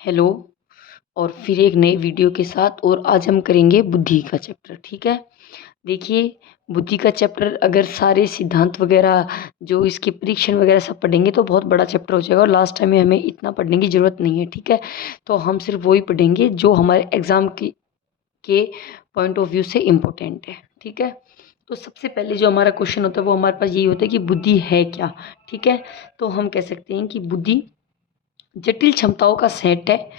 Hello. और फिर एक नए वीडियो के साथ, और आज हम करेंगे बुद्धि का चैप्टर। ठीक है, देखिए, बुद्धि का चैप्टर अगर सारे सिद्धांत वगैरह जो इसके परीक्षण वगैरह सब पढ़ेंगे तो बहुत बड़ा चैप्टर हो जाएगा, और लास्ट टाइम में हमें इतना पढ़ने की ज़रूरत नहीं है। ठीक है, तो हम सिर्फ वही पढ़ेंगे जो हमारे एग्ज़ाम के पॉइंट ऑफ व्यू से इम्पोर्टेंट है। ठीक है, तो सबसे पहले जो हमारा क्वेश्चन होता है वो हमारे पास यही होता है कि बुद्धि है क्या। ठीक है, तो हम कह सकते हैं कि बुद्धि जटिल क्षमताओं का सेट है,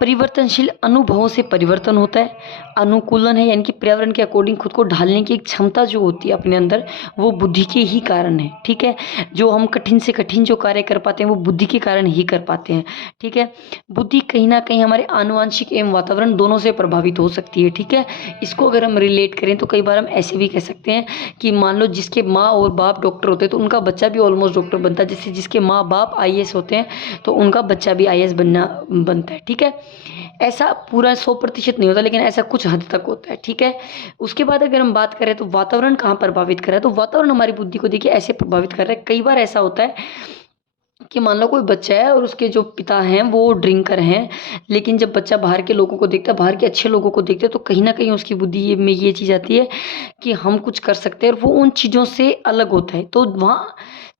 परिवर्तनशील अनुभवों से परिवर्तन होता है, अनुकूलन है यानी कि पर्यावरण के अकॉर्डिंग खुद को ढालने की एक क्षमता जो होती है अपने अंदर, वो बुद्धि के ही कारण है। ठीक है, जो हम कठिन से कठिन जो कार्य कर पाते हैं वो बुद्धि के कारण ही कर पाते हैं। ठीक है, बुद्धि कहीं ना कहीं हमारे आनुवंशिक एवं वातावरण दोनों से प्रभावित हो सकती है। ठीक है, इसको अगर हम रिलेट करें तो कई बार हम ऐसे भी कह सकते हैं कि मान लो जिसके माँ और बाप डॉक्टर होते हैं तो उनका बच्चा भी ऑलमोस्ट डॉक्टर बनता है, जैसे जिसके माँ बाप आईएएस होते हैं तो उनका बच्चा भी आईएएस बनता है। ठीक है, ऐसा पूरा 100% नहीं होता, लेकिन ऐसा कुछ हद तक होता है। ठीक है, उसके बाद अगर हम बात करें तो वातावरण कहाँ प्रभावित कर रहा है, तो वातावरण हमारी बुद्धि को देखिए ऐसे प्रभावित कर रहा है। कई बार ऐसा होता है कि मान लो कोई बच्चा है और उसके जो पिता हैं वो ड्रिंकर हैं, लेकिन जब बच्चा बाहर के लोगों को देखता है, बाहर के अच्छे लोगों को देखता है, तो कहीं ना कहीं उसकी बुद्धि में ये चीज़ आती है कि हम कुछ कर सकते हैं, और वो उन चीज़ों से अलग होता है। तो वहाँ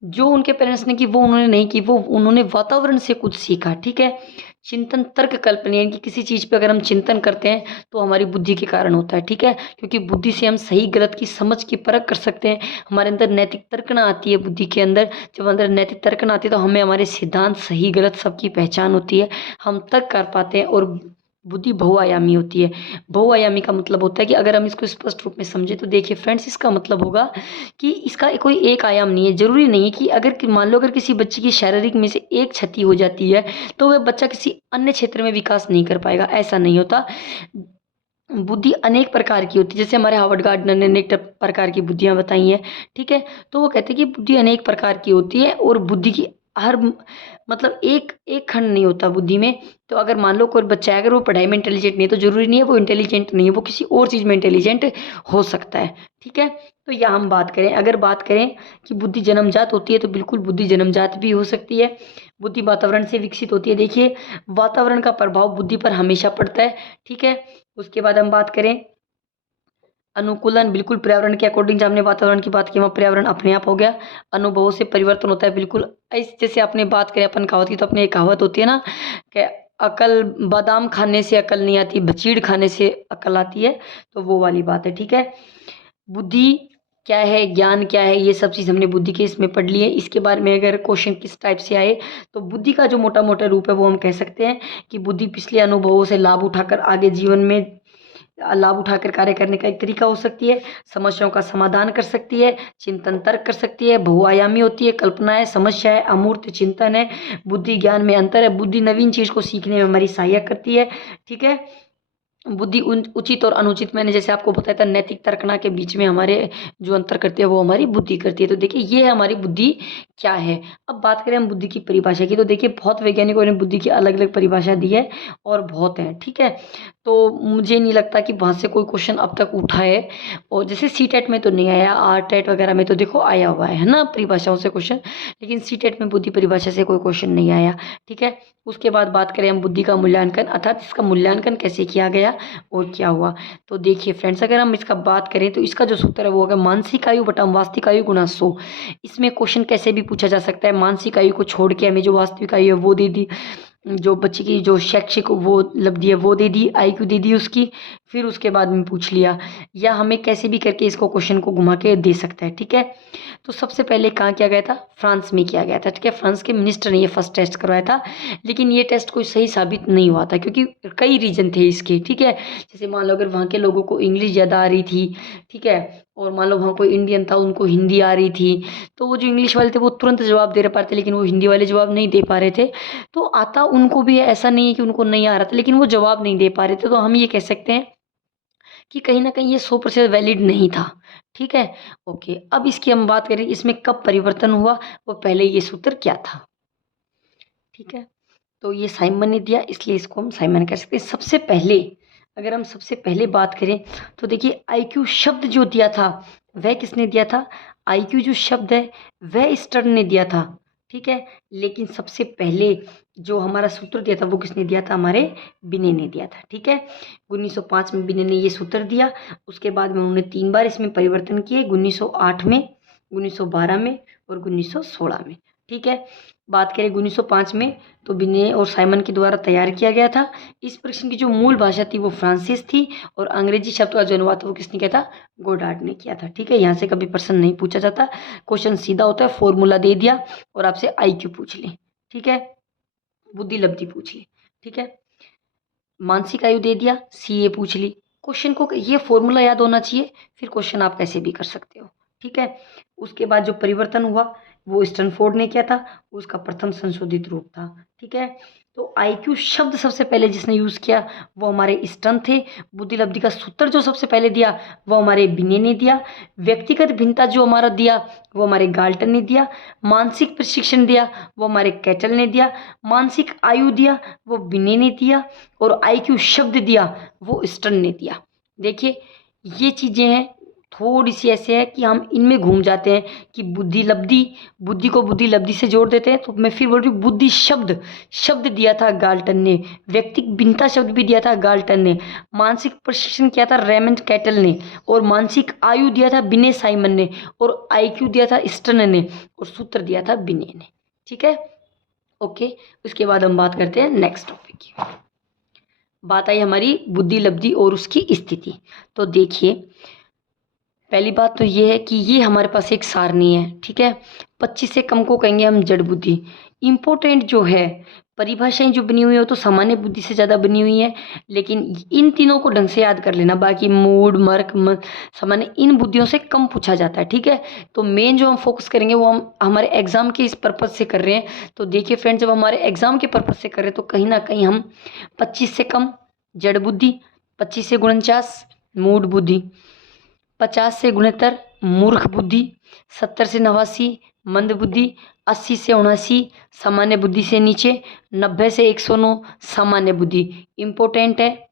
जो उनके पेरेंट्स ने की वो उन्होंने नहीं की, वो उन्होंने वातावरण से कुछ सीखा। ठीक है, चिंतन तर्क कल्पना यानी कि किसी चीज़ पे अगर हम चिंतन करते हैं तो हमारी बुद्धि के कारण होता है। ठीक है, क्योंकि बुद्धि से हम सही गलत की समझ की परख कर सकते हैं, हमारे अंदर नैतिक तर्कना आती है बुद्धि के अंदर। जब अंदर नैतिक तर्कना आती है तो हमें हमारे सिद्धांत सही गलत सबकी पहचान होती है, हम तर्क कर पाते हैं, और बुद्धि बहुआयामी होती है। बहुआयामी का मतलब होता है कि अगर हम इसको स्पष्ट रूप में समझे तो देखिए फ्रेंड्स, इसका मतलब होगा कि इसका कोई एक आयाम नहीं है। ज़रूरी नहीं है कि मान लो अगर किसी बच्चे की शारीरिक में से एक क्षति हो जाती है तो वह बच्चा किसी अन्य क्षेत्र में विकास नहीं कर पाएगा, ऐसा नहीं होता। बुद्धि अनेक प्रकार की होती है, जैसे हमारे हार्वर्ड गार्डनर ने अनेक प्रकार की बुद्धियाँ बताई हैं। ठीक है, तो वो कहते हैं कि बुद्धि अनेक प्रकार की होती है, और बुद्धि की हर मतलब एक एक खंड नहीं होता बुद्धि में। तो अगर मान लो कोई बच्चा है, अगर वो पढ़ाई में इंटेलिजेंट नहीं है तो जरूरी नहीं है वो इंटेलिजेंट नहीं है, वो किसी और चीज़ में इंटेलिजेंट हो सकता है। ठीक है, तो यहाँ हम बात करें, अगर बात करें कि बुद्धि जन्मजात होती है तो बिल्कुल बुद्धि जन्मजात भी हो सकती है, बुद्धि वातावरण से विकसित होती है। देखिए, वातावरण का प्रभाव बुद्धि पर हमेशा पड़ता है। ठीक है, उसके बाद हम बात करें अनुकूलन, बिल्कुल पर्यावरण के अकॉर्डिंग, जब हमने वातावरण की बात की वहाँ पर्यावरण अपने आप हो गया। अनुभवों से परिवर्तन होता है, बिल्कुल जैसे आपने बात करें अपन कहावत की, तो अपनी एक कहावत होती है ना कि अकल, बादाम खाने से अकल नहीं आती, बचीड़ खाने से अकल आती है, तो वो वाली बात है। ठीक है, बुद्धि क्या है, ज्ञान क्या है, ये सब चीज़ हमने बुद्धि के इसमें पढ़ ली है। इसके बारे में अगर क्वेश्चन किस टाइप से आए तो बुद्धि का जो मोटा मोटा रूप है वो हम कह सकते हैं कि बुद्धि पिछले अनुभवों से लाभ उठाकर आगे जीवन में लाभ उठाकर कार्य करने का एक तरीका हो सकती है, समस्याओं का समाधान कर सकती है, चिंतन तर्क कर सकती है, बहुआयामी होती है, कल्पना है, समस्या है, अमूर्त चिंतन है, बुद्धि ज्ञान में अंतर है, बुद्धि नवीन चीज़ को सीखने में हमारी सहायक करती है। ठीक है, बुद्धि उचित और अनुचित, मैंने जैसे आपको बताया था नैतिक तर्कना के बीच में हमारे जो अंतर करती है वो हमारी बुद्धि करती है। तो देखिए ये है हमारी बुद्धि क्या है। अब बात करें हम बुद्धि की परिभाषा की, तो देखिए बहुत वैज्ञानिकों ने बुद्धि की अलग अलग परिभाषा दी है, और बहुत है। ठीक है, तो मुझे नहीं लगता कि वहाँ से कोई क्वेश्चन अब तक उठा है, और जैसे सी टेट में तो नहीं आया, आर टेट वगैरह में तो देखो आया हुआ है ना परिभाषाओं से क्वेश्चन, लेकिन सी टेट में बुद्धि परिभाषा से कोई क्वेश्चन नहीं आया। ठीक है, उसके बाद बात करें हम बुद्धि का मूल्यांकन, अर्थात इसका मूल्यांकन कैसे किया गया और क्या हुआ। तो देखिए फ्रेंड्स, अगर हम इसका बात करें तो इसका जो सूत्र है वो होगा मानसिक आयु बटा वास्तविक आयु गुणा 100। इसमें क्वेश्चन कैसे भी पूछा जा सकता है, मानसिक आयु को छोड़ के हमें जो वास्तविक आयु है वो दे दी, जो बच्चे की जो शैक्षिक वो उपलब्धि है वो दे दी, आईक्यू दे दी उसकी, फिर उसके बाद में पूछ लिया, या हमें कैसे भी करके इसको क्वेश्चन को घुमा के दे सकता है। ठीक है, तो सबसे पहले कहाँ किया गया था, फ्रांस में किया गया था। ठीक है, फ्रांस के मिनिस्टर ने ये फर्स्ट टेस्ट करवाया था, लेकिन ये टेस्ट कोई सही साबित नहीं हुआ था, क्योंकि कई रीजन थे इसके। ठीक है, जैसे मान लो अगर वहाँ के लोगों को इंग्लिश ज़्यादा आ रही थी, ठीक है, और मान लो वहाँ कोई इंडियन था उनको हिंदी आ रही थी, तो वो जो इंग्लिश वाले थे वो तुरंत जवाब दे पा रहे थे, लेकिन वो हिंदी वाले जवाब नहीं दे पा रहे थे। तो आता उनको भी है, ऐसा नहीं है कि उनको नहीं आ रहा था, लेकिन वो जवाब नहीं दे पा रहे थे। तो हम ये कह सकते हैं कि कहीं ना कहीं ये 100% वैलिड नहीं था। ठीक है, ओके, अब इसकी हम बात करें इसमें कब परिवर्तन हुआ, वो पहले ये सूत्र क्या था। ठीक है, तो ये साइमन ने दिया, इसलिए इसको हम साइमन कह सकते हैं। सबसे पहले अगर हम सबसे पहले बात करें तो देखिए आईक्यू शब्द जो दिया था वह किसने दिया था, आईक्यू जो शब्द है वह स्टर्न ने दिया था। ठीक है। लेकिन सबसे पहले जो हमारा सूत्र दिया था वो किसने दिया था, हमारे बिने ने दिया था। ठीक है, 1905 में बिने ने ये सूत्र दिया। उसके बाद में उन्होंने 3 बार इसमें परिवर्तन किए, 1908 में, 1912 में और 1916 में। ठीक है, बात करें 1905 में तो बिने और साइमन के द्वारा तैयार किया गया था। इस प्रश्न की जो मूल भाषा थी वो फ्रांसीस थी और अंग्रेजी शब्द का जो अनुवाद था वो किसने किया था, गोडार्ड ने किया था। ठीक है, यहाँ से कभी प्रश्न नहीं पूछा जाता, क्वेश्चन सीधा होता है, फॉर्मूला दे दिया और आपसे IQ पूछ ले। ठीक है, बुद्धि लब्धि पूछ ली। ठीक है, मानसिक आयु दे दिया, CA पूछ ली। क्वेश्चन को ये फॉर्मूला याद होना चाहिए, फिर क्वेश्चन आप कैसे भी कर सकते हो। ठीक है, उसके बाद जो परिवर्तन हुआ वो स्टैनफोर्ड ने किया था, उसका प्रथम संशोधित रूप था। ठीक है, तो IQ शब्द सबसे पहले जिसने यूज किया वो हमारे स्टन थे। बुद्धि लब्धि का सूत्र जो सबसे पहले दिया वो हमारे बिने ने दिया। व्यक्तिगत भिन्नता जो हमारा दिया वो हमारे गाल्टन ने दिया। मानसिक प्रशिक्षण दिया वो हमारे कैटल ने दिया। मानसिक आयु दिया वो बिने ने दिया और IQ शब्द दिया वो स्टन ने दिया। देखिए ये चीज़ें हैं, थोड़ी सी ऐसे है कि हम इनमें घूम जाते हैं कि बुद्धि लब्धि, बुद्धि को बुद्धि लब्धि से जोड़ देते हैं। तो मैं फिर बोल रही हूँ, बुद्धि शब्द शब्द दिया था गाल्टन ने, व्यक्तिक भिन्नता शब्द भी दिया था गाल्टन ने, मानसिक प्रशिक्षण किया था रेमंड कैटल ने और मानसिक आयु दिया था बिने साइमन ने और IQ दिया था स्टन ने और सूत्र दिया था बिने ने। ठीक है, ओके। उसके बाद हम बात करते हैं नेक्स्ट टॉपिक की। बात आई हमारी बुद्धि लब्धि और उसकी स्थिति। तो देखिए पहली बात तो ये है कि ये हमारे पास एक सारणी है। ठीक है, 25 से कम को कहेंगे हम जड़ बुद्धि। इम्पोर्टेंट जो है परिभाषाएं जो बनी हुई है वो तो सामान्य बुद्धि से ज़्यादा बनी हुई है, लेकिन इन तीनों को ढंग से याद कर लेना। बाकी मूड मर्क सामान्य इन बुद्धियों से कम पूछा जाता है। ठीक है, तो मेन जो हम फोकस करेंगे वो हम हमारे एग्जाम के इस पर्पज़ से कर रहे हैं। तो देखिए फ्रेंड्स, जब हमारे एग्जाम के पर्पज़ से कर रहे हैं तो कहीं ना कहीं हम 25 से कम जड़ बुद्धि, 25 से 49 मूड बुद्धि, 50 से 69 मूर्ख बुद्धि, 70 से 89 मंद बुद्धि, 80 से 79 सामान्य बुद्धि से नीचे, 90 से 109 सामान्य बुद्धि। इम्पोर्टेंट है,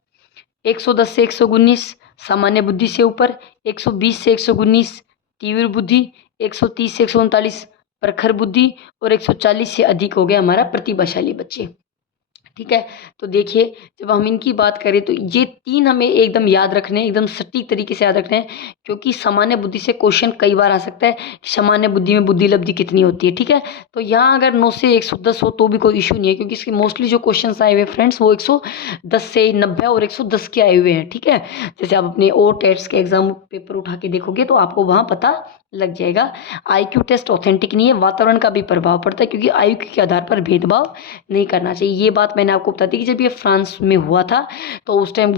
110 से 119 सामान्य बुद्धि से ऊपर, 120 से 119 तीव्र बुद्धि, 130 से 139 प्रखर बुद्धि और 140 से अधिक हो गया हमारा प्रतिभाशाली बच्चे। ठीक है, तो देखिए जब हम इनकी बात करें तो ये तीन हमें एकदम याद रखने हैं, एकदम सटीक तरीके से याद रखने हैं, क्योंकि सामान्य बुद्धि से क्वेश्चन कई बार आ सकता है कि सामान्य बुद्धि में बुद्धि लब्धि कितनी होती है। ठीक है, तो यहाँ अगर 9 से 110 हो तो भी कोई इशू नहीं है, क्योंकि इसके मोस्टली जो क्वेश्चन आए हुए फ्रेंड्स वो 110 से 90 और 110 के आए हुए हैं। ठीक है, जैसे आप अपने और टेस्ट के एग्जाम पेपर उठा के देखोगे तो आपको वहाँ पता लग जाएगा। IQ टेस्ट ऑथेंटिक नहीं है, वातावरण का भी प्रभाव पड़ता है, क्योंकि IQ के आधार पर भेदभाव नहीं करना चाहिए। ये बात मैंने आपको बता दी कि जब ये फ्रांस में हुआ था तो उस टाइम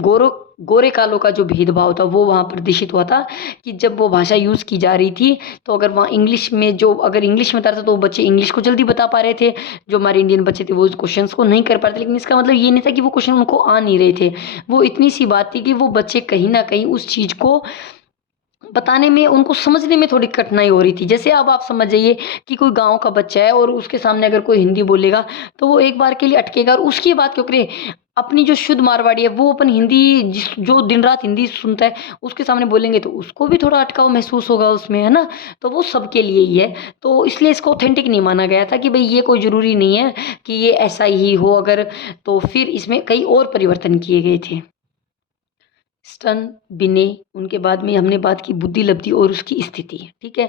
गोरे कालों का जो भेदभाव था वो वहाँ प्रदर्शित हुआ था कि जब वो भाषा यूज़ की जा रही थी तो अगर वहाँ इंग्लिश में अगर इंग्लिश में था तो वो बच्चे इंग्लिश को जल्दी बता पा रहे थे, जो हमारे इंडियन बच्चे थे वो उस क्वेश्चंस को नहीं कर पा रहे थे। लेकिन इसका मतलब ये नहीं था कि वो क्वेश्चन उनको आ नहीं रहे थे, वो इतनी सी बात थी कि वो बच्चे कहीं ना कहीं उस चीज़ को बताने में, उनको समझने में थोड़ी कठिनाई हो रही थी। जैसे अब आप समझ जाइए कि कोई गाँव का बच्चा है और उसके सामने अगर कोई हिंदी बोलेगा तो वो एक बार के लिए अटकेगा और उसकी बात क्यों करे। अपनी जो शुद्ध मारवाड़ी है वो अपन हिंदी जो दिन रात हिंदी सुनता है उसके सामने बोलेंगे तो उसको भी थोड़ा अटकाव महसूस होगा उसमें, है ना। तो वो सबके लिए ही है, तो इसलिए इसको ऑथेंटिक नहीं माना गया था कि भाई ये कोई ज़रूरी नहीं है कि ये ऐसा ही हो अगर, तो फिर इसमें कई और परिवर्तन किए गए थे। स्टन, बिने, उनके बाद में हमने बात की बुद्धि लब्धि और उसकी स्थिति। ठीक है,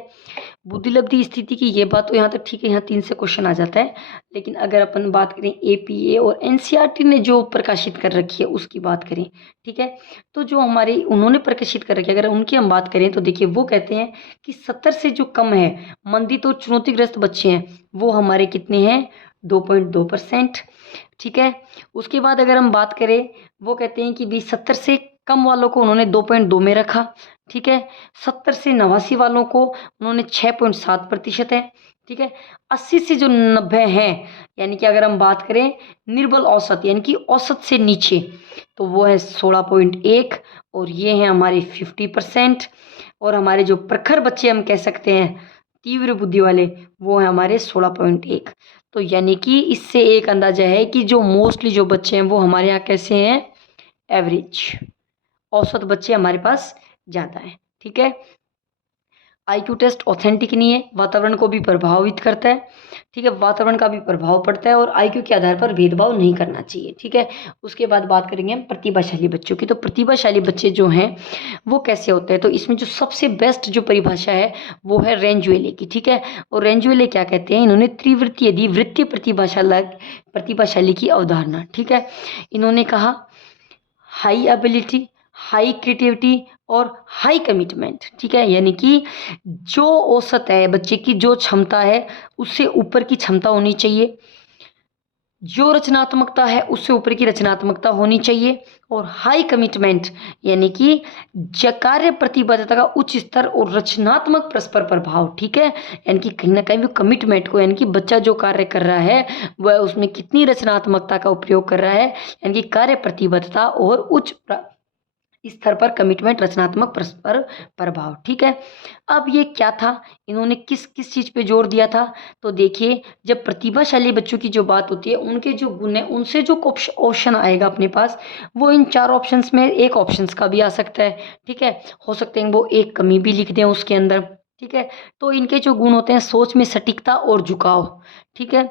बुद्धि लब्धि स्थिति की ये बात तो यहाँ तक ठीक है, यहाँ 3 से क्वेश्चन आ जाता है। लेकिन अगर अपन बात करें APA और NCERT ने जो प्रकाशित कर रखी है उसकी बात करें, ठीक है, तो जो हमारे उन्होंने प्रकाशित कर रखी है अगर उनकी हम बात करें तो देखिए वो कहते हैं कि 70 से जो कम है मंदित और चुनौतीग्रस्त बच्चे हैं वो हमारे कितने हैं, 2.2%। ठीक है, उसके बाद अगर हम बात करें वो कहते हैं कि भी 70 से कम वालों को उन्होंने 2.2 में रखा। ठीक है, 70 से 89 वालों को उन्होंने 6.7% है। ठीक है, 80 से जो 90 हैं, यानी कि अगर हम बात करें निर्बल औसत यानी कि औसत से नीचे, तो वो है 16.1 और ये हैं हमारे 50%। और हमारे जो प्रखर बच्चे हम कह सकते हैं तीव्र बुद्धि वाले वो है हमारे 16.1। तो यानी कि इससे एक अंदाजा है कि जो मोस्टली जो बच्चे हैं वो हमारे यहाँ कैसे हैं, एवरेज, औसत बच्चे हमारे पास ज़्यादा हैं। ठीक है, आईक्यू टेस्ट ऑथेंटिक नहीं है, वातावरण को भी प्रभावित करता है, ठीक है, वातावरण का भी प्रभाव पड़ता है और आईक्यू के आधार पर भेदभाव नहीं करना चाहिए, ठीक है। उसके बाद बात करेंगे हम प्रतिभाशाली बच्चों की। तो प्रतिभाशाली बच्चे जो हैं वो कैसे होते हैं, तो इसमें जो सबसे बेस्ट जो परिभाषा है वो है रेंजुएले की, ठीक है। और रेंजुएले क्या कहते हैं, इन्होंने त्रिवृत्ति यदि वृत्तीय प्रतिभाशाली की अवधारणा, ठीक है। इन्होंने कहा हाई एबिलिटी, हाई क्रिएटिविटी और हाई कमिटमेंट, ठीक है। यानी कि जो औसत है बच्चे की, जो क्षमता है उससे ऊपर की क्षमता होनी चाहिए, जो रचनात्मकता है उससे ऊपर की रचनात्मकता होनी चाहिए, और हाई कमिटमेंट यानी कि कार्य प्रतिबद्धता का उच्च स्तर और रचनात्मक परस्पर प्रभाव, ठीक है। यानी कि कहीं ना कहीं वो कमिटमेंट को, यानी कि बच्चा जो कार्य कर रहा है वह उसमें कितनी रचनात्मकता का उपयोग कर रहा है, यानी कि कार्य प्रतिबद्धता और उच्च स्तर पर कमिटमेंट, रचनात्मक परस्पर प्रभाव, ठीक है। अब ये क्या था, इन्होंने किस किस चीज़ पे जोर दिया था, तो देखिए जब प्रतिभाशाली बच्चों की जो बात होती है, उनके जो गुण है उनसे जो ऑप्शन आएगा अपने पास, वो इन 4 ऑप्शंस में एक ऑप्शंस का भी आ सकता है, ठीक है। हो सकते हैं वो एक कमी भी लिख दें उसके अंदर, ठीक है। तो इनके जो गुण होते हैं, सोच में सटीकता और झुकाव, ठीक है,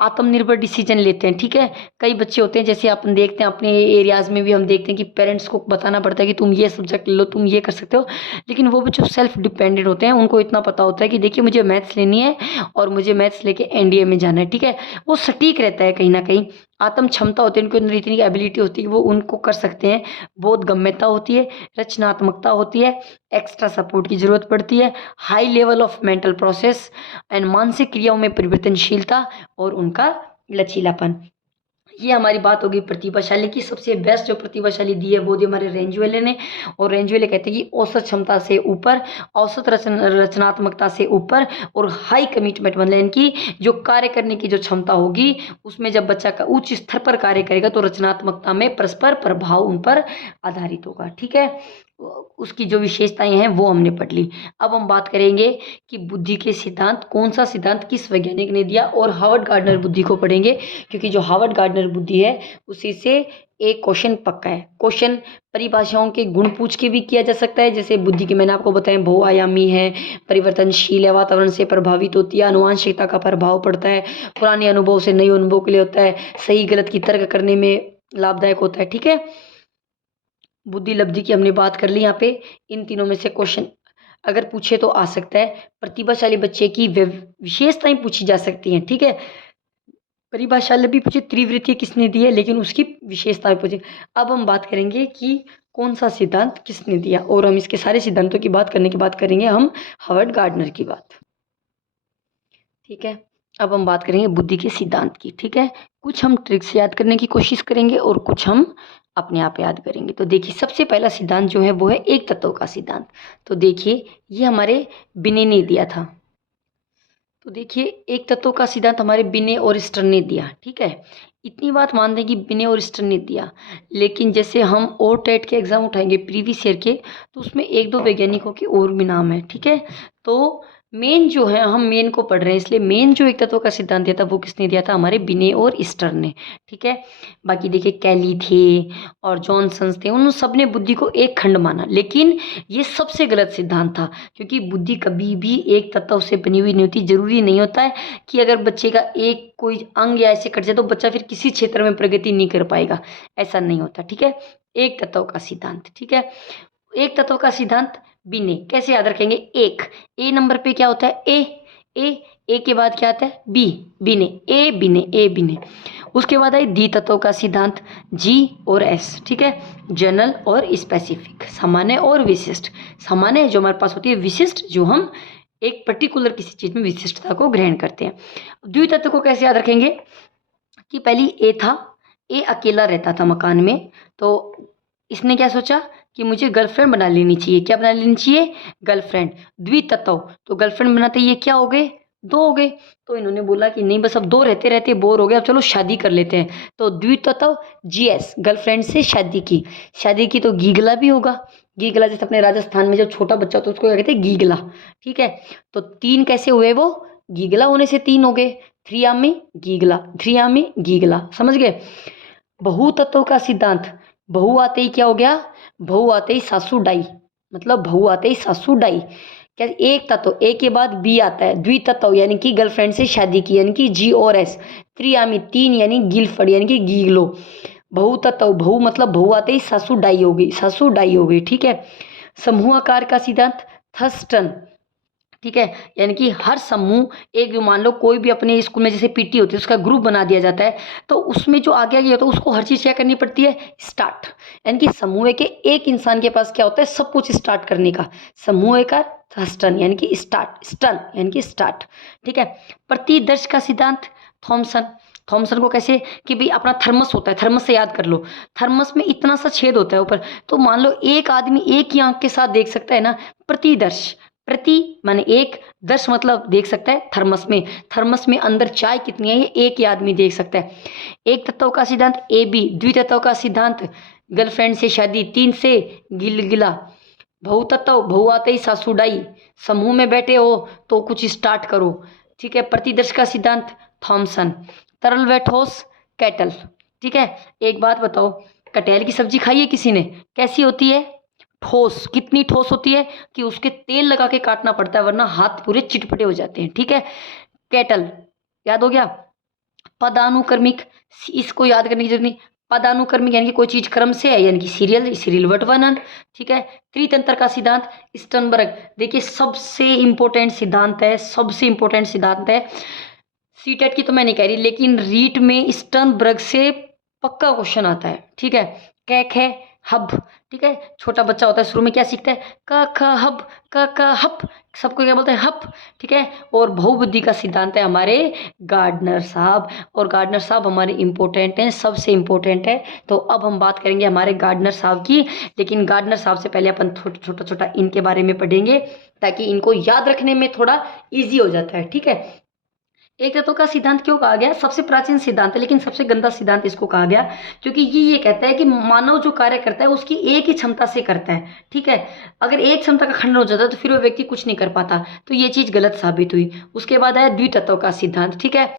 आत्मनिर्भर डिसीजन लेते हैं, ठीक है। कई बच्चे होते हैं, जैसे अपन देखते हैं अपने एरियाज में भी हम देखते हैं कि पेरेंट्स को बताना पड़ता है कि तुम ये सब्जेक्ट ले लो, तुम ये कर सकते हो, लेकिन वो बच्चे सेल्फ डिपेंडेंट होते हैं, उनको इतना पता होता है कि देखिए मुझे मैथ्स लेनी है और मुझे मैथ्स लेके एनडीए में जाना है, ठीक है। वो सटीक रहता है कहीं ना कहीं, आत्म क्षमता होती है उनके अंदर, इतनी एबिलिटी होती है कि वो उनको कर सकते हैं, बोध गम्यता होती है, रचनात्मकता होती है, एक्स्ट्रा सपोर्ट की जरूरत पड़ती है, high level of mental process and मानसिक क्रियाओं में परिवर्तनशीलता और उनका लचीलापन। ये हमारी बात होगी प्रतिभाशाली की। सबसे बेस्ट जो प्रतिभाशाली दी है वो दी हमारे रेंजुएले ने, और रेंजुएले कहते हैं कि औसत क्षमता से ऊपर, औसत रचनात्मकता से ऊपर और हाई कमिटमेंट, मतलब इनकी जो कार्य करने की जो क्षमता होगी उसमें जब बच्चा का उच्च स्तर पर कार्य करेगा तो रचनात्मकता में परस्पर प्रभाव उन पर आधारित होगा, ठीक है। उसकी जो विशेषताएं हैं वो हमने पढ़ ली। अब हम बात करेंगे कि बुद्धि के सिद्धांत, कौन सा सिद्धांत किस वैज्ञानिक ने दिया, और हार्वर्ड गार्डनर बुद्धि को पढ़ेंगे, क्योंकि जो हार्वर्ड गार्डनर बुद्धि है उसी से एक क्वेश्चन पक्का है। क्वेश्चन परिभाषाओं के गुण पूछ के भी किया जा सकता है, जैसे बुद्धि के मैंने आपको बताया बहुआयामी है, परिवर्तनशील है, वातावरण से प्रभावित होती है, आनुवंशिकता का प्रभाव पड़ता है, पुराने अनुभव से नए अनुभव के लिए होता है, सही गलत की तर्क करने में लाभदायक होता है, ठीक है। बुद्धि लब्धि की हमने बात कर ली। यहाँ पे इन तीनों में से क्वेश्चन अगर पूछे तो आ सकता है। प्रतिभाशाली बच्चे की विशेषताएं पूछी जा सकती हैं, ठीक है। परिभाषाली भी पूछे, त्रिवृत्ति किसने दी है, लेकिन उसकी विशेषताएं पूछे। अब हम बात करेंगे कि कौन सा सिद्धांत किसने दिया, और हम इसके सारे सिद्धांतों की बात करने के बाद करेंगे हम हार्वर्ड गार्डनर की बात, ठीक है। अब हम बात करेंगे बुद्धि के सिद्धांत की, ठीक है। कुछ हम ट्रिक्स याद करने की कोशिश करेंगे और कुछ हम अपने आप याद करेंगे। तो देखिए सबसे पहला सिद्धांत जो है वो है एक तत्व का सिद्धांत। तो देखिए ये हमारे बिने ने दिया था। तो देखिए एक तत्व का सिद्धांत हमारे बिने और स्टर्न ने दिया, ठीक है। इतनी बात मान दें कि बिने और स्टर्न ने दिया, लेकिन जैसे हम और टेट के एग्जाम उठाएंगे प्रीवियस ईयर के, तो उसमें एक दो वैज्ञानिकों के और भी नाम है, ठीक है। तो मेन जो है, हम मेन को पढ़ रहे हैं इसलिए मेन जो एक तत्व का सिद्धांत दिया था वो किसने दिया था, हमारे बिने और स्टर्न ने, ठीक है। बाकी देखिए कैली थे और जॉनसन थे, उन सब ने बुद्धि को एक खंड माना, लेकिन ये सबसे गलत सिद्धांत था, क्योंकि बुद्धि कभी भी एक तत्व से बनी हुई नहीं होती। जरूरी नहीं होता है कि अगर बच्चे का एक कोई अंग या ऐसे कट जाए तो बच्चा फिर किसी क्षेत्र में प्रगति नहीं कर पाएगा, ऐसा नहीं होता, ठीक है। एक तत्व का सिद्धांत, ठीक है। एक तत्व का सिद्धांत बिने कैसे याद रखेंगे, एक ए नंबर पे क्या होता है, ए के बाद क्या आता है बी, बिने, ए बिने, ए बिने। उसके बाद है द्वि तत्व का सिद्धांत, जी और एस, ठीक है। जनरल और स्पेसिफिक, सामान्य और विशिष्ट। सामान्य जो हमारे पास होती है, विशिष्ट जो हम एक पर्टिकुलर किसी चीज में विशिष्टता को ग्रहण करते हैं। द्वितत्व को कैसे याद रखेंगे कि पहली ए था, ए अकेला रहता था मकान में, तो इसने क्या सोचा कि मुझे गर्लफ्रेंड बना लेनी चाहिए। क्या बना लेनी चाहिए, गर्लफ्रेंड। द्वितत्व, तो गर्लफ्रेंड बनाते ये क्या हो गए, दो हो गए। तो इन्होंने बोला कि नहीं बस अब दो रहते रहते बोर हो गए, अब चलो शादी कर लेते हैं। तो द्वितत्व जीएस, गर्लफ्रेंड से शादी की। शादी की तो गीगला भी होगा, गीगला जैसे अपने राजस्थान में जब छोटा बच्चा होता है उसको क्या कहते हैं, गीगला, ठीक है। तो तीन कैसे हुए वो, गीगला होने से तीन हो गए, थ्री आमी गीगला, थ्री आमी गीगला, समझ गए। बहुतत्व का सिद्धांत, बहु आते ही क्या हो गया, बहु आते ही सासू डाई, मतलब बहु आते ही सासू डाई। क्या एक तत्व, ए के बाद बी आता है, द्वितत्व यानी कि गर्लफ्रेंड से शादी की यानी कि जी और एस, त्रियामी तीन यानी गिलफर्ड यानी कि गीगलो, बहुतत्व, बहु मतलब बहु आते ही सासू डाई हो गई, सासू डाई हो गई, ठीक है। समूह आकार का सिद्धांत थर्स्टन, ठीक है, यानी कि हर समूह, एक मान लो कोई भी अपने स्कूल में जैसे पीटी होती है उसका ग्रुप बना दिया जाता है, तो उसमें जो आगे आगे होता है उसको हर चीज़ क्या करनी पड़ती है, स्टार्ट, यानी कि समूह के एक इंसान के पास क्या होता है, सब कुछ स्टार्ट करने का, समूह का स्टन यानी कि स्टार्ट, स्टन यानी कि स्टार्ट, ठीक है। प्रतिदर्श का सिद्धांत थॉमसन, थॉमसन को कैसे, कि भाई अपना थर्मस होता है, थर्मस से याद कर लो, थर्मस में इतना सा छेद होता है ऊपर, तो मान लो एक आदमी एक ही आंख के साथ देख सकता है ना, प्रतिदर्श, प्रति माने एक, दर्श मतलब देख सकता है, थर्मस में अंदर चाय कितनी है ये एक ही आदमी देख सकता है। एक तत्व का सिद्धांत ए बी, द्वितत्व का सिद्धांत गर्लफ्रेंड से शादी, तीन से गिलगिला, बहुतत्व, बहु आते ही सासुडाई, समूह में बैठे हो तो कुछ स्टार्ट करो, ठीक है। प्रतिदर्श का सिद्धांत थॉमसन, तरल व ठोस कैटल, ठीक है। एक बात बताओ, कटहल की सब्जी खाई है किसी ने, कैसी होती है, ठोस, कितनी ठोस होती है कि उसके तेल लगा के काटना पड़ता है वरना हाथ पूरे चिटपटे हो जाते हैं, ठीक है। कैटल याद हो गया। पदानुक्रमिक, इसको याद करने की जरूरत नहीं, पदानुक्रमिक यानी कि कोई चीज क्रम से है यानी कि सीरियल, सीरियल वट वर्णन, ठीक है। त्रितंत्र का सिद्धांत स्टनबर्ग, देखिए सबसे इंपॉर्टेंट सिद्धांत है, सबसे इंपॉर्टेंट सिद्धांत है, सीटेट की तो मैं नहीं कह रही लेकिन रीट में स्टनबर्ग से पक्का क्वेश्चन आता है, ठीक है। कैक है हब, ठीक है, छोटा बच्चा होता है शुरू में क्या सीखता है, क ख हब, क क हप, सबको क्या बोलते हैं, हप, ठीक है। और बहुबुद्धि का सिद्धांत है हमारे गार्डनर साहब, और गार्डनर साहब हमारे इंपॉर्टेंट हैं, सबसे इंपॉर्टेंट है। तो अब हम बात करेंगे हमारे गार्डनर साहब की, लेकिन गार्डनर साहब से पहले अपन छोटा छोटा इनके बारे में पढ़ेंगे ताकि इनको याद रखने में थोड़ा ईजी हो जाता है, ठीक है। एक तत्व का सिद्धांत क्यों कहा गया, सबसे प्राचीन सिद्धांत है लेकिन सबसे गंदा सिद्धांत इसको कहा गया, क्योंकि ये कहता है कि मानव जो कार्य करता है उसकी एक ही क्षमता से करता है, ठीक है। अगर एक क्षमता का खंडन हो जाता है तो फिर वो व्यक्ति कुछ नहीं कर पाता, तो ये चीज गलत साबित हुई। उसके बाद आया द्वितत्व का सिद्धांत, ठीक है।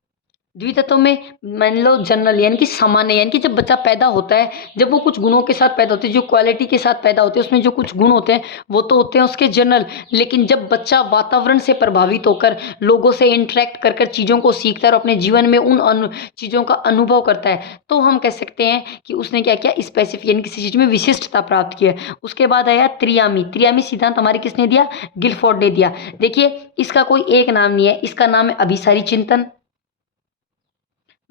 द्वितत्व में मान लो जनरल यानी कि सामान्य, यानी कि जब बच्चा पैदा होता है, जब वो कुछ गुणों के साथ पैदा होते हैं, जो क्वालिटी के साथ पैदा होते हैं, उसमें जो कुछ गुण होते हैं वो तो होते हैं उसके जनरल, लेकिन जब बच्चा वातावरण से प्रभावित होकर लोगों से इंटरेक्ट कर कर चीज़ों को सीखता है और अपने जीवन में उन चीज़ों का अनुभव करता है, तो हम कह सकते हैं कि उसने क्या किया, स्पेसिफिक यानी किसी चीज़ में विशिष्टता प्राप्त की है। उसके बाद आया त्रियामी, त्रियामी सिद्धांत हमारे किसने दिया, गिलफोर्ड ने दिया। देखिए इसका कोई एक नाम नहीं है, इसका नाम है अभिसारी चिंतन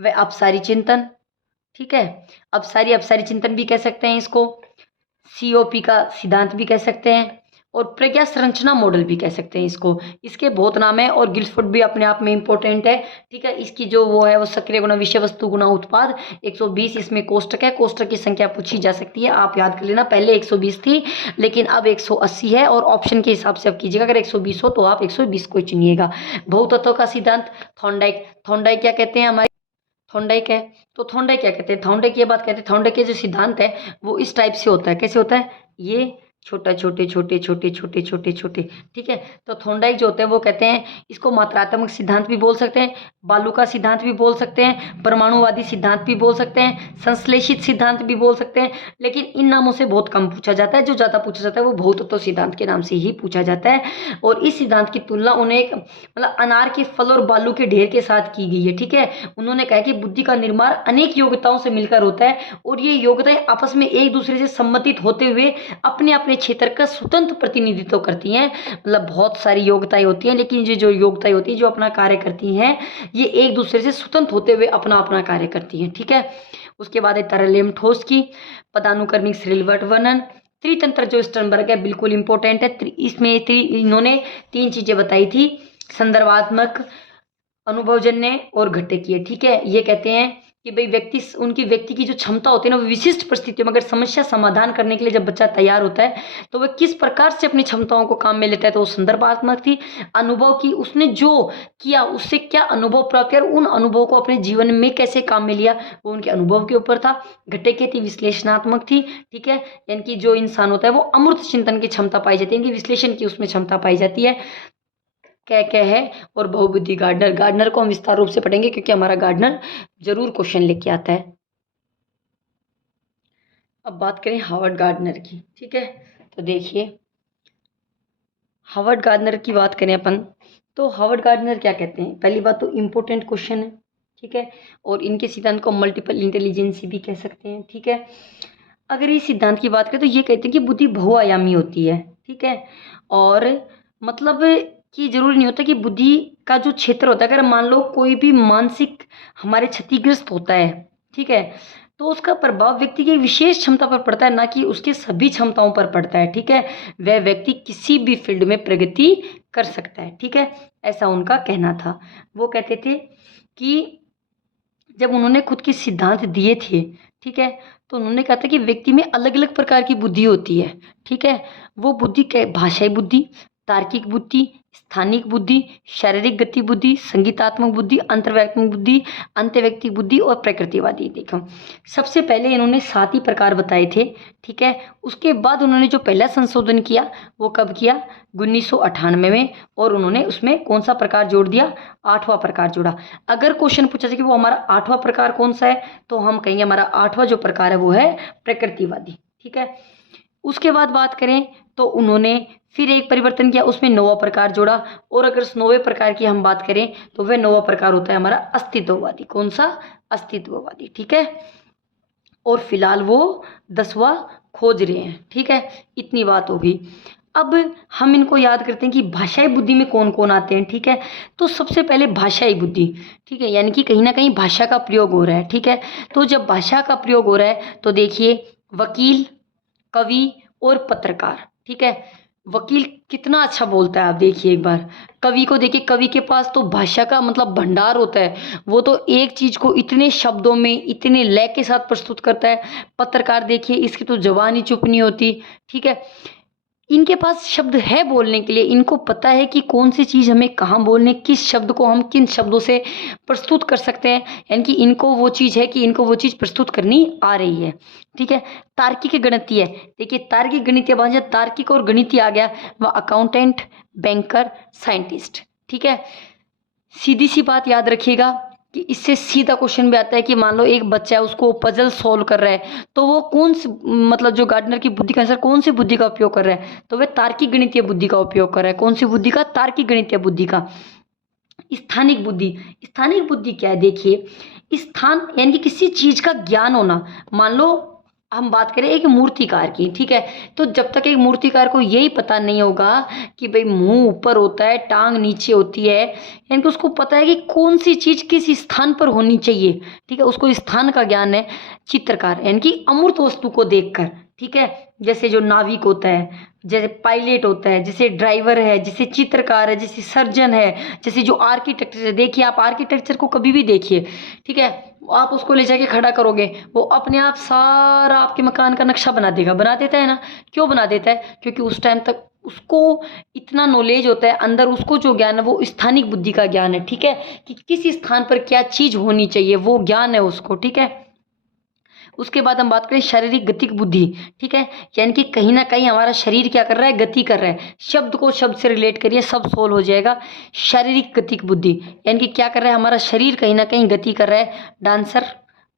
व अपसारी चिंतन, ठीक है। अपसारी चिंतन भी कह सकते हैं इसको, सीओपी का सिद्धांत भी कह सकते हैं, और प्रज्ञा संरचना मॉडल भी कह सकते हैं इसको। इसके बहुत नाम है और गिलफोर्ड भी अपने आप में इंपॉर्टेंट है, ठीक है। इसकी जो वो है वो सक्रिय गुना विषय वस्तु गुना उत्पाद 120, इसमें कोष्टक है, कोष्टक की संख्या पूछी जा सकती है, आप याद कर लेना, पहले 120 थी लेकिन अब 180 है, और ऑप्शन के हिसाब से आप कीजिएगा, अगर 120 हो तो आप 120 को चुनिएगा। बहुतत्व का सिद्धांत थॉर्नडाइक, थॉर्नडाइक क्या कहते हैं, हमारे थॉर्नडाइक है, तो थॉर्नडाइक क्या कहते हैं, थॉर्नडाइक ये बात कहते हैं, थॉर्नडाइक के जो सिद्धांत है वो इस टाइप से होता है, कैसे होता है, ये छोटा छोटे छोटे छोटे छोटे छोटे छोटे, ठीक है। तो थॉर्नडाइक जो होते हैं वो कहते हैं, इसको मात्रात्मक सिद्धांत भी बोल सकते हैं, बालू का सिद्धांत भी बोल सकते हैं, परमाणुवादी सिद्धांत भी बोल सकते हैं, संश्लेषित सिद्धांत भी बोल सकते हैं, लेकिन इन नामों से बहुत कम पूछा जाता है, जो ज़्यादा पूछा जाता है वो बहुतत्व सिद्धांत के नाम से ही पूछा जाता है। और इस सिद्धांत की तुलना उन्हें एक मतलब अनार के फल और बालू के ढेर के साथ की गई है, ठीक है। उन्होंने कहा कि बुद्धि का निर्माण अनेक योग्यताओं से मिलकर होता है और ये योग्यताएं आपस में एक दूसरे से संबंधित होते हुए अपने अपने क्षेत्र का स्वतंत्र प्रतिनिधित्व करती हैं। मतलब बहुत सारी योग्यताएं होती हैं लेकिन ये जो योग्यताएं होती हैं जो अपना कार्य करती हैं ये एक दूसरे से स्वतंत्र होते हुए अपना अपना कार्य करती हैं, ठीक है। उसके बाद है तरल एवं ठोस की, पदानुक्रमिक श्रेणीबद्ध वर्णन, त्रितंत्र जो स्टर्नबर्ग है बिल्कुल इंपॉर्टेंट है। इसमें इन्होंने तीन चीजें बताई थी, संदर्भात्मक, अनुभवजन्य और घटकीय, ठीक है। ये कहते हैं कि भाई व्यक्ति की जो क्षमता होती है ना वो विशिष्ट परिस्थितियों में अगर समस्या समाधान करने के लिए जब बच्चा तैयार होता है तो वह किस प्रकार से अपनी क्षमताओं को काम में लेता है, तो वो संदर्भात्मक थी। अनुभव की, उसने जो किया उससे क्या अनुभव प्राप्त किया और उन अनुभव को अपने जीवन में कैसे काम में लिया वो उनके अनुभव के ऊपर था। घटकीय थी, विश्लेषणात्मक थी, ठीक है। यानी कि जो इंसान होता है वो अमूर्त चिंतन की क्षमता पाई जाती है, इनकी विश्लेषण की उसमें क्षमता पाई जाती है। क्या है, और बहुबुद्धि गार्डनर, गार्डनर को हम विस्तार रूप से पढ़ेंगे क्योंकि हमारा गार्डनर जरूर क्वेश्चन लेके आता है। अब बात करें हावर्ड गार्डनर की, ठीक है। तो देखिए हार्वर्ड गार्डनर की बात करें अपन, तो हार्वर्ड गार्डनर क्या कहते हैं? पहली बात तो इम्पोर्टेंट क्वेश्चन है, ठीक है, और इनके सिद्धांत को मल्टीपल इंटेलिजेंसी भी कह सकते हैं, ठीक है। अगर इस सिद्धांत की बात करें तो ये कहते हैं कि बुद्धि बहुआयामी होती है, ठीक है, और मतलब कि जरूरी नहीं होता कि बुद्धि का जो क्षेत्र होता है, अगर मान लो कोई भी मानसिक हमारे क्षतिग्रस्त होता है, ठीक है, तो उसका प्रभाव व्यक्ति की विशेष क्षमता पर पड़ता है, ना कि उसके सभी क्षमताओं पर पड़ता है, ठीक है। वह व्यक्ति किसी भी फील्ड में प्रगति कर सकता है, ठीक है, ऐसा उनका कहना था। वो कहते थे कि जब उन्होंने खुद के सिद्धांत दिए थे, ठीक है, तो उन्होंने कहा था कि व्यक्ति में अलग अलग प्रकार की बुद्धि होती है, ठीक है। वो बुद्धि भाषाई बुद्धि, तार्किक बुद्धि, स्थानिक बुद्धि, शारीरिक गति बुद्धि, संगीतात्मक बुद्धि, अंतर्वैयक्तिक बुद्धि, अंतर्वैयक्तिक बुद्धि और प्रकृतिवादी। देखो, सबसे पहले इन्होंने 7 ही प्रकार बताए थे, ठीक है। उसके बाद उन्होंने जो पहला संशोधन किया वो कब किया? 1998 में, और उन्होंने उसमें कौन सा प्रकार जोड़ दिया? 8वां प्रकार जोड़ा। अगर क्वेश्चन पूछा जाए कि वो हमारा 8वां प्रकार कौन सा है, तो हम कहेंगे हमारा 8वां जो प्रकार है वो है प्रकृतिवादी, ठीक है। उसके बाद बात करें तो उन्होंने फिर एक परिवर्तन किया, उसमें 9वां प्रकार जोड़ा, और अगर उस 9वें प्रकार की हम बात करें तो वह 9वां प्रकार होता है हमारा अस्तित्ववादी। कौन सा? अस्तित्ववादी, ठीक है। और फिलहाल वो 10वां खोज रहे हैं, ठीक है। इतनी बात होगी। अब हम इनको याद करते हैं कि भाषाई बुद्धि में कौन कौन आते हैं, ठीक है। तो सबसे पहले भाषाई बुद्धि, ठीक है, यानी कि कहीं ना कहीं भाषा का प्रयोग हो रहा है, ठीक है। तो जब भाषा का प्रयोग हो रहा है तो देखिए, वकील, कवि और पत्रकार, ठीक है। वकील कितना अच्छा बोलता है, आप देखिए एक बार। कवि को देखिए, कवि के पास तो भाषा का मतलब भंडार होता है, वो तो एक चीज को इतने शब्दों में इतने लय के साथ प्रस्तुत करता है। पत्रकार देखिए, इसकी तो जबान ही चुप नहीं होती, ठीक है। इनके पास शब्द है बोलने के लिए, इनको पता है कि कौन सी चीज़ हमें कहाँ बोलने, किस शब्द को हम किन शब्दों से प्रस्तुत कर सकते हैं, यानी कि इनको वो चीज़ है कि इनको वो चीज़ प्रस्तुत करनी आ रही है, ठीक है। तार्किक गणितीय, देखिए तार्किक गणितीय बात, जब तार्किक और गणितीय आ गया, वह अकाउंटेंट, बैंकर, साइंटिस्ट, ठीक है। सीधी सी बात याद रखिएगा कि इससे सीधा क्वेश्चन भी आता है कि मान लो एक बच्चा है, उसको पजल सॉल्व कर रहा है, तो वो कौन सी मतलब जो गार्डनर की बुद्धि का आंसर, कौन सी बुद्धि का उपयोग कर रहा है? तो वह तार्किक गणितीय बुद्धि का उपयोग कर रहा है। कौन सी बुद्धि का? तार्किक गणितीय बुद्धि का। स्थानिक बुद्धि, स्थानिक बुद्धि क्या है? देखिए, स्थान यानी कि किसी चीज का ज्ञान होना। मान लो हम बात करें एक मूर्तिकार की, ठीक है, तो जब तक एक मूर्तिकार को यही पता नहीं होगा कि भाई मुंह ऊपर होता है, टांग नीचे होती है, यानी कि उसको पता है कि कौन सी चीज किस स्थान पर होनी चाहिए, ठीक है, उसको स्थान का ज्ञान है। चित्रकार यानी कि अमूर्त वस्तु को देखकर, ठीक है, जैसे जो नाविक होता है, जैसे पायलट होता है, जैसे ड्राइवर है, जैसे चित्रकार है, जैसे सर्जन है, जैसे जो आर्किटेक्चर है। देखिए, आप आर्किटेक्चर को कभी भी देखिए, ठीक है, आप उसको ले जाके खड़ा करोगे, वो अपने आप सारा आपके मकान का नक्शा बना देगा, बना देता है ना। क्यों बना देता है? क्योंकि उस टाइम तक उसको इतना नॉलेज होता है अंदर, उसको जो ज्ञान है वो स्थानिक बुद्धि का ज्ञान है, ठीक है, कि किस स्थान पर क्या चीज होनी चाहिए, वो ज्ञान है उसको, ठीक है। उसके बाद हम बात करें शारीरिक गतिक बुद्धि, ठीक है, यानी कि कहीं ना कहीं हमारा शरीर क्या कर रहा है? गति कर रहा है। शब्द को शब्द से रिलेट करिए, सब सोल्व हो जाएगा। शारीरिक गतिक बुद्धि यानी कि क्या कर रहा है? हमारा शरीर कहीं ना कहीं गति कर रहा है। Dancer,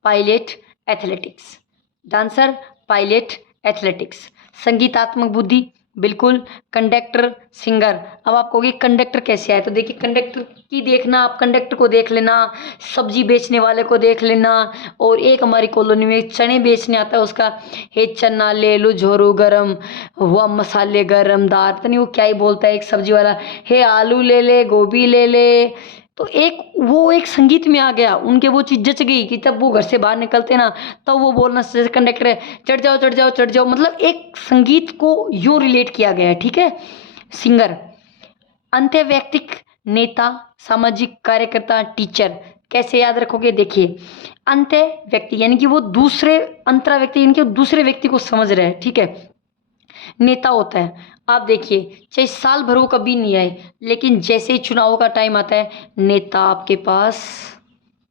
pilot, athletics. Dancer, pilot, athletics. संगीतात्मक बुद्धि, बिल्कुल, कंडक्टर, सिंगर। अब आप कहोगे कंडक्टर कैसे आए? तो देखिए, कंडक्टर की देखना, आप कंडक्टर को देख लेना, सब्जी बेचने वाले को देख लेना, और एक हमारी कॉलोनी में चने बेचने आता है, उसका हे चना ले लो झोरू गरम हुआ मसाले गरमदार, पता नहीं वो क्या ही बोलता है एक सब्जी वाला, हे आलू ले ले, गोभी ले ले। तो एक संगीत में आ गया, उनके वो चीज जच गई कि तब वो घर से बाहर निकलते ना, तब वो बोलना जैसे कंडक्टर है, चढ़ जाओ चढ़ जाओ चढ़ जाओ, मतलब एक संगीत को यूं रिलेट किया गया है, ठीक है। सिंगर, अंत्यव्यक्तिक, नेता, सामाजिक कार्यकर्ता, टीचर। कैसे याद रखोगे? देखिए, अंत्य व्यक्ति यानी कि वो दूसरे, अंतरा व्यक्ति यानी कि वो दूसरे व्यक्ति को समझ रहे हैं, ठीक है। नेता होता है, आप देखिए, चाहे साल भर वो कभी नहीं आए, लेकिन जैसे ही चुनाव का टाइम आता है, नेता आपके पास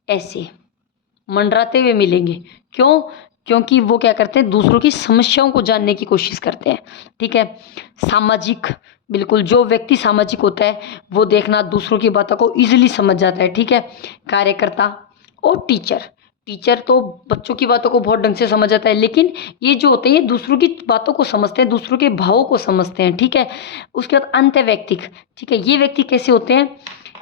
ऐसे मंडराते हुए मिलेंगे। क्यों? क्योंकि वो क्या करते हैं? दूसरों की समस्याओं को जानने की कोशिश करते हैं, ठीक है। सामाजिक, बिल्कुल, जो व्यक्ति सामाजिक होता है वो देखना दूसरों की बातों को इजीली समझ जाता है, ठीक है। कार्यकर्ता और टीचर, टीचर तो बच्चों की बातों को बहुत ढंग से समझ आता है, लेकिन ये जो होते हैं ये दूसरों की बातों को समझते हैं, दूसरों के भावों को समझते हैं, ठीक है। उसके बाद अंतःवैयक्तिक, ठीक है, ये व्यक्ति कैसे होते हैं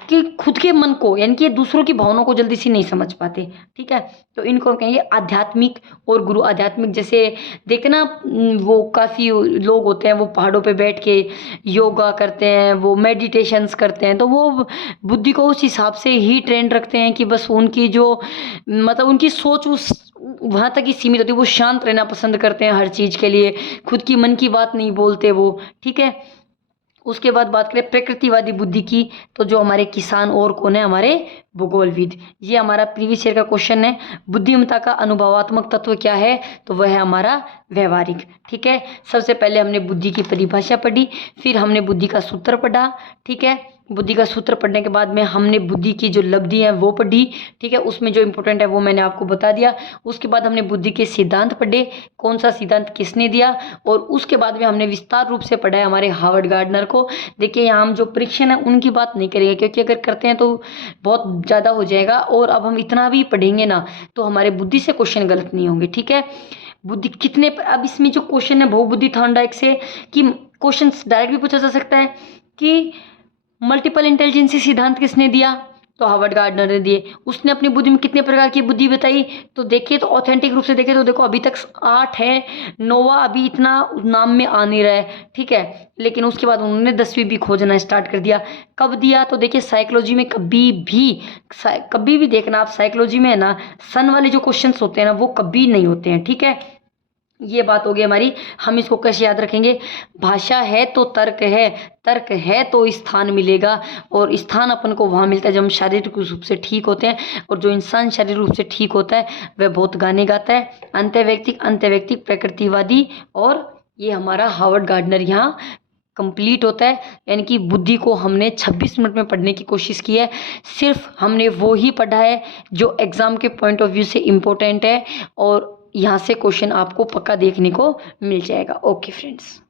कि खुद के मन को, यानी कि ये दूसरों की भावनाओं को जल्दी से नहीं समझ पाते, ठीक है। तो इनको हम कहेंगे आध्यात्मिक और गुरु। आध्यात्मिक जैसे देखते ना, वो काफ़ी लोग होते हैं वो पहाड़ों पे बैठ के योगा करते हैं, वो मेडिटेशंस करते हैं, तो वो बुद्धि को उस हिसाब से ही ट्रेंड रखते हैं कि बस उनकी जो मतलब उनकी सोच उस वहाँ तक ही सीमित होती है। वो शांत रहना पसंद करते हैं हर चीज़ के लिए, खुद की मन की बात नहीं बोलते वो, ठीक है। उसके बाद बात करें प्रकृतिवादी बुद्धि की, तो जो हमारे किसान और कौन है, हमारे भूगोलविद। ये हमारा प्रीवियस ईयर का क्वेश्चन है। बुद्धिमत्ता का अनुभवात्मक तत्व क्या है, तो वह है हमारा व्यवहारिक, ठीक है। सबसे पहले हमने बुद्धि की परिभाषा पढ़ी, फिर हमने बुद्धि का सूत्र पढ़ा, ठीक है। बुद्धि का सूत्र पढ़ने के बाद में हमने बुद्धि की जो लब्धि है वो पढ़ी, ठीक है। उसमें जो इंपॉर्टेंट है वो मैंने आपको बता दिया। उसके बाद हमने बुद्धि के सिद्धांत पढ़े, कौन सा सिद्धांत किसने दिया, और उसके बाद में हमने विस्तार रूप से पढ़ा है हमारे हार्वर्ड गार्डनर को। देखिए यहाँ हम जो परीक्षण है उनकी बात नहीं करेंगे, क्योंकि अगर करते हैं तो बहुत ज़्यादा हो जाएगा, और अब हम इतना भी पढ़ेंगे ना तो हमारे बुद्धि से क्वेश्चन गलत नहीं होंगे, ठीक है। बुद्धि कितने, अब इसमें जो क्वेश्चन है बहुबुद्धि थॉर्नडाइक से, कि क्वेश्चन डायरेक्ट भी पूछा जा सकता है कि मल्टीपल इंटेलिजेंसी सिद्धांत किसने दिया, तो हार्वर्ड गार्डनर ने दिए। उसने अपनी बुद्धि में कितने प्रकार की बुद्धि बताई, तो देखिए, तो ऑथेंटिक रूप से देखें तो देखो अभी तक 8 है, 9वां अभी इतना नाम में आ नहीं रहा है, ठीक है। लेकिन उसके बाद उन्होंने 10वीं भी खोजना स्टार्ट कर दिया। कब दिया, तो देखिए साइकोलॉजी में कभी भी देखना आप, साइकोलॉजी में है ना सन वाले जो क्वेश्चंस होते हैं ना वो कभी नहीं होते हैं, ठीक है। ये बात होगी हमारी। हम इसको कैसे याद रखेंगे, भाषा है तो तर्क है, तर्क है तो स्थान मिलेगा, और स्थान अपन को वहाँ मिलता है जब हम शारीरिक रूप से ठीक होते हैं, और जो इंसान शारीरिक रूप से ठीक होता है वह बहुत गाने गाता है। अंतःवैयक्तिक प्रकृतिवादी, और ये हमारा हार्वर्ड गार्डनर यहाँ कंप्लीट होता है। यानी कि बुद्धि को हमने 26 मिनट में पढ़ने की कोशिश की है। सिर्फ हमने वो ही पढ़ा है जो एग्ज़ाम के पॉइंट ऑफ व्यू से इम्पोर्टेंट है, और यहाँ से क्वेश्चन आपको पक्का देखने को मिल जाएगा। Okay friends.